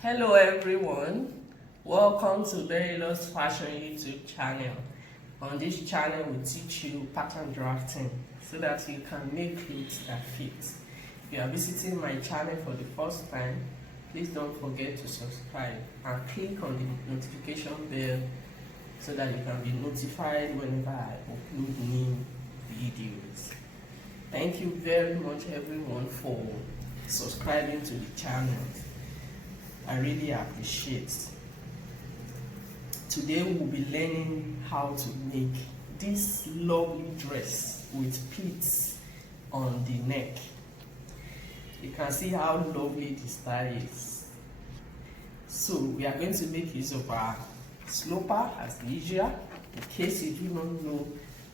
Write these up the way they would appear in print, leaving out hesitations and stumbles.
Hello everyone, welcome to Berylawesfashion YouTube channel. On this channel we teach you pattern drafting so that you can make clothes that fit. If you are visiting my channel for the first time, please don't forget to subscribe and click on the notification bell so that you can be notified whenever I upload new videos. Thank you very much everyone for subscribing to the channel. I really appreciate. Today we'll be learning how to make this lovely dress with pleats on the neck. You can see how lovely the style is. So we are going to make use of our sloper as usual. In case you do not know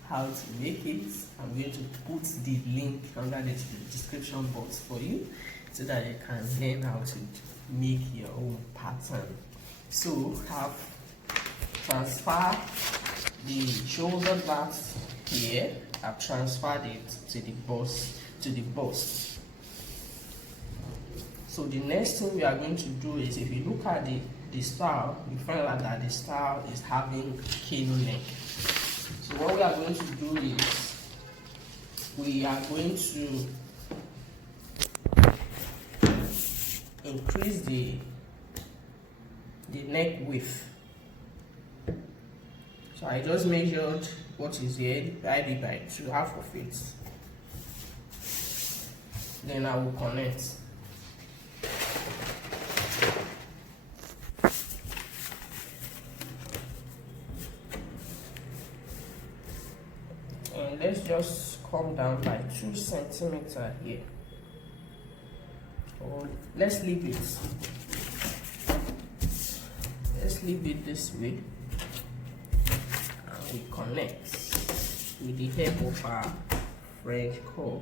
how to make it, I'm going to put the link under the description box for you so that you can learn how to make your own pattern. So have transfer the shoulder parts here. I've transferred it to the bust. So the next thing we are going to do is, if you look at the style, you find out that the style is having cane neck. So what we are going to do is we are going to increase the neck width. So I just measured what is here, divided by 2, half of it. Then I will connect. And let's just come down by 2 centimeters here. Or let's leave it. Let's leave it this way. And we connect with the help of our French cord.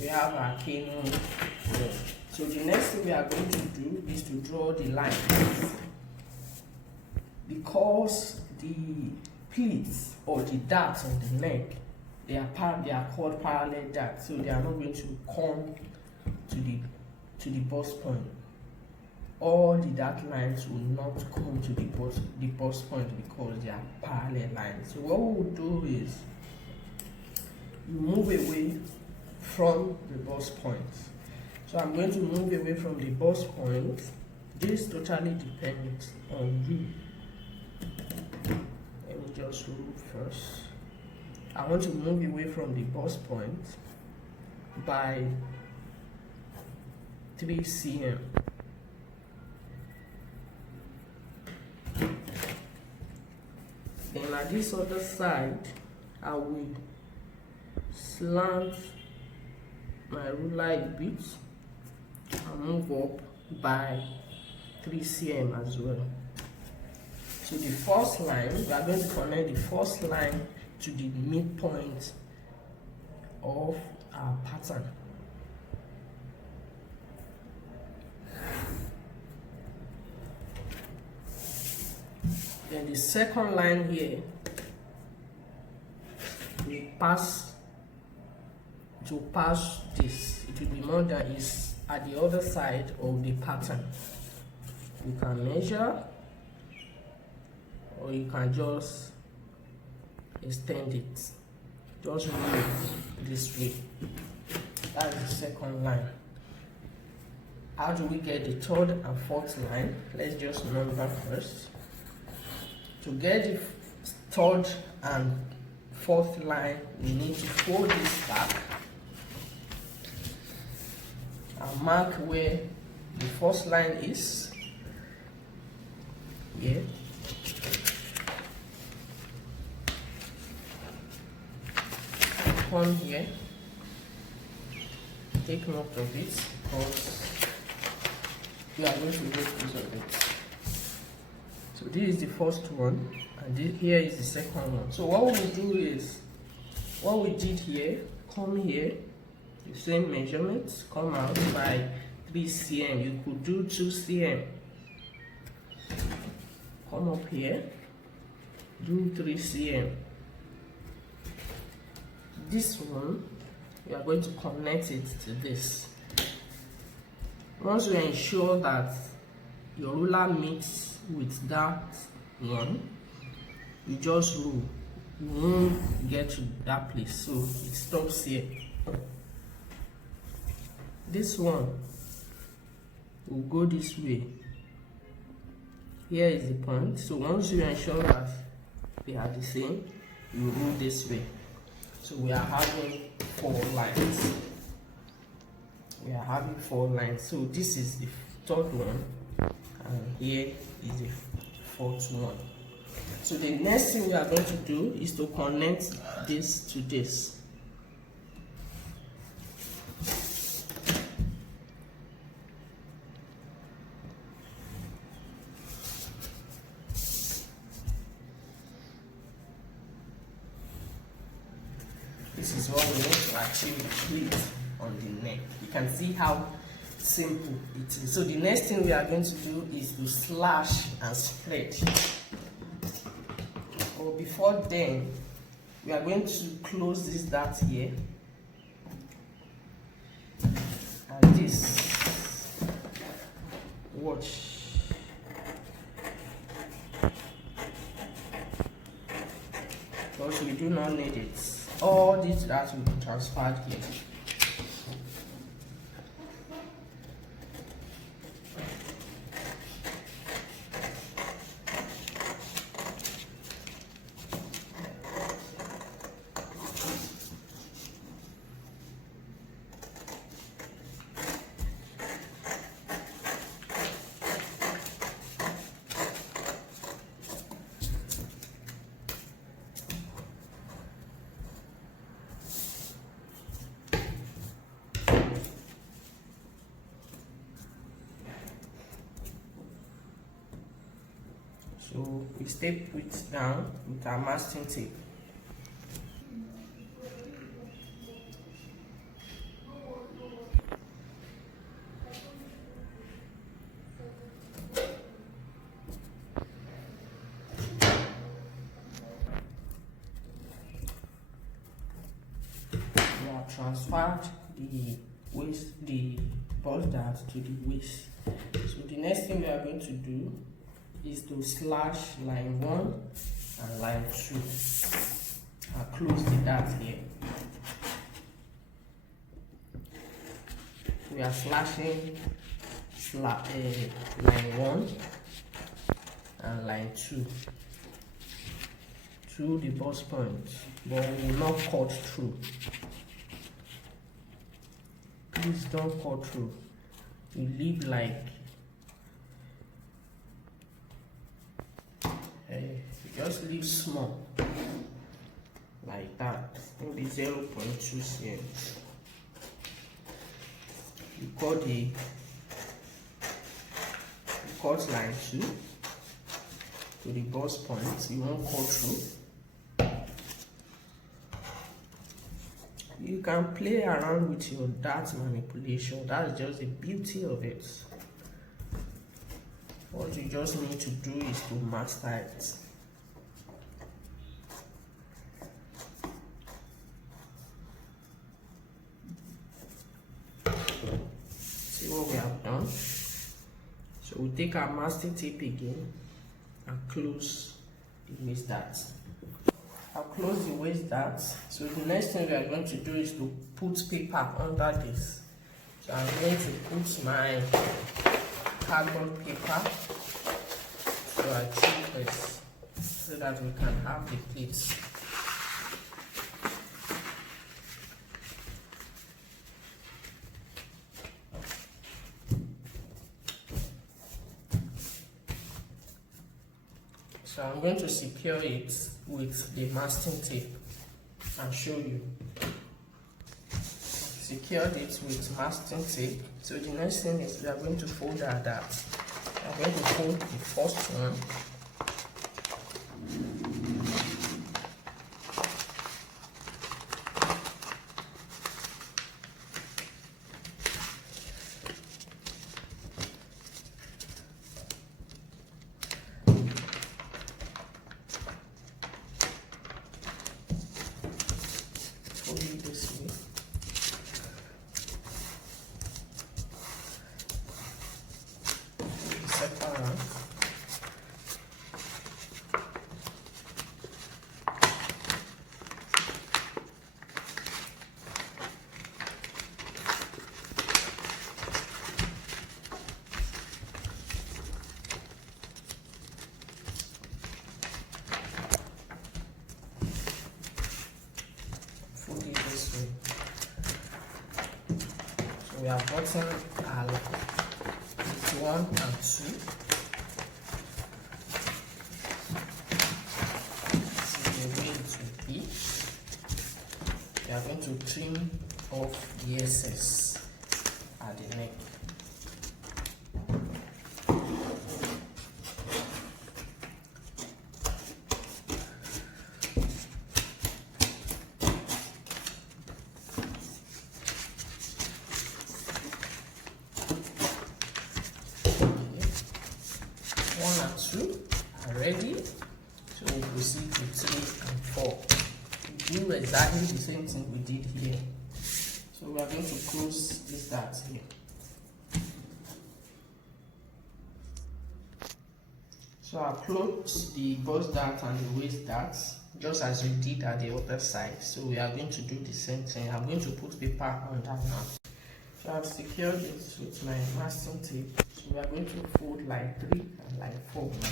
We have our cable. So the next thing we are going to do is to draw the line, because the pleats or the darts on the neck, they are called parallel darts, so they are not going to come to the bust point. All the dart lines will not come to the bust point because they are parallel lines. So what we will do is you move away from the bust point. So I'm going to move away from the bust point. This totally depends on you. Let me just move first. I want to move away from the bust point by 3 cm. Then at this other side, I will slant my ruler a bit and move up by 3 cm as well. So the first line, we are going to connect the first line to the midpoint of our pattern. Then the second line here, we pass this. It will be more than is at the other side of the pattern. You can measure, or you can just extend it. Just move this way. That's the second line. How do we get the third and fourth line? Let's just number first. To get the third and fourth line, we need to fold this back and mark where the first line is here. Come here, take note of it because we are going to make use of it. So this is the first one, and here is the second one. So what we do is, what we did here, come here, the same measurements, come out by 3 cm. You could do 2 cm come up here, do 3 cm. This one, we are going to connect it to this. Once you ensure that your ruler meets with that one, you just rule. You won't get to that place, so it stops here. This one will go this way. Here is the point. So once you ensure that they are the same, you rule this way. So we are having 4 lines. We are having 4 lines. So this is the 3rd one, and here is the 4th one. So the next thing we are going to do is to connect this to this. This is what we want to achieve with pleat on the neck. You can see how simple it is. So the next thing we are going to do is to slash and spread. But before then, we are going to close this dart here. And this, watch. Because we do not need it. All these darts will be transferred here. So we step it down with our masking tape. We have transferred the ball dart to the waist. So the next thing we are going to do is to slash line 1 and line 2 and close the dart here. We are slashing line 1 and line 2 through the bust point, but we will not cut through. Please don't cut through. You leave like just leave small like that, maybe 0.2 cm. You cut line 2 to the bust point. You won't cut through. You can play around with your dart manipulation. That's just the beauty of it. What you just need to do is to master it. See what we have done? So we take our masking tape again and close the waist dart. I'll close the waist dart. So the next thing we are going to do is to put paper under this. So I'm going to put my cardboard paper. So I check this so that we can have the pleats. So I'm going to secure it with the masking tape and show you. Secured it with masking tape. So the next thing is we are going to fold our dart. We are going to fold the first one. second round. Fold it this way. So we have gotten our 1 and 2. This is the way it will be. We are going to trim off the excess at the neck. Are ready, so we'll proceed to 3 and 4. We do exactly the same thing we did here. So we are going to close this dart here. So I'll close the bust dart and the waist dart just as we did at the other side. So we are going to do the same thing. I'm going to put paper on that now. So I've secured it with my masking tape. So we are going to fold like 3 and like 4 now.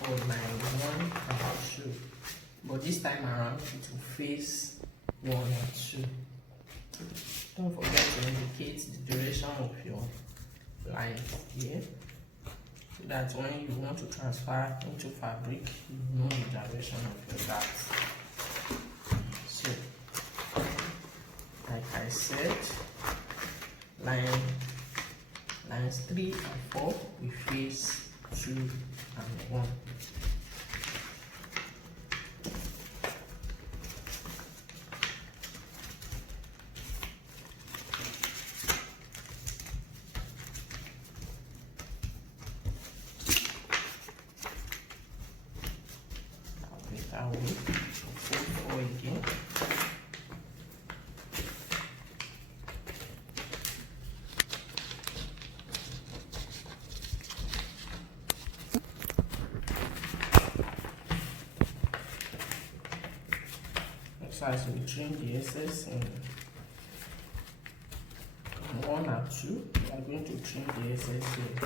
For my 1 and 2, but this time around it will face 1 and 2. Don't forget to indicate the duration of your line here, so that when you want to transfer into fabric, you know the direction of your dart. So, like I said, lines 3 and 4 we face 2 and 1. I'll make that way. Fold 4 again. So as we trim the excess in 1 and 2, we are going to trim the excess here.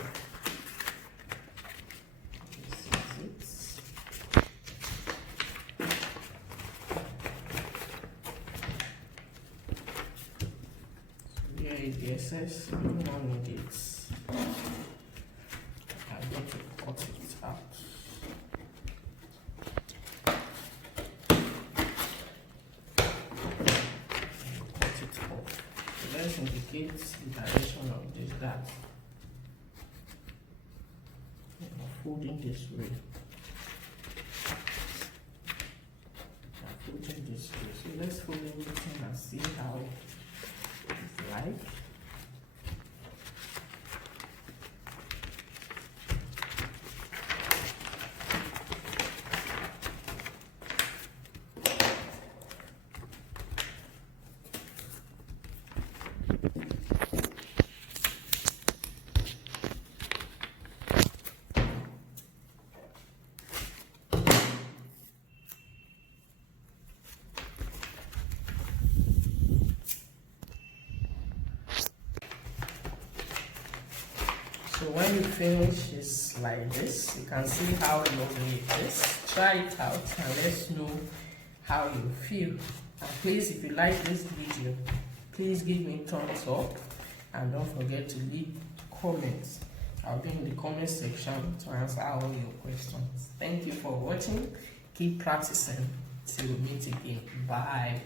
This is it. So here is the excess. We don't need it. I'm going to cut it out. Let's indicate the direction of this dart. Folding this way. Folding this way. So let's fold everything and see how it's like. So when you finish this like this, you can see how lovely it is. Try it out and let us know how you feel. And please, if you like this video, please give me thumbs up and don't forget to leave comments. I'll be in the comment section to answer all your questions. Thank you for watching. Keep practicing till we meet again. Bye.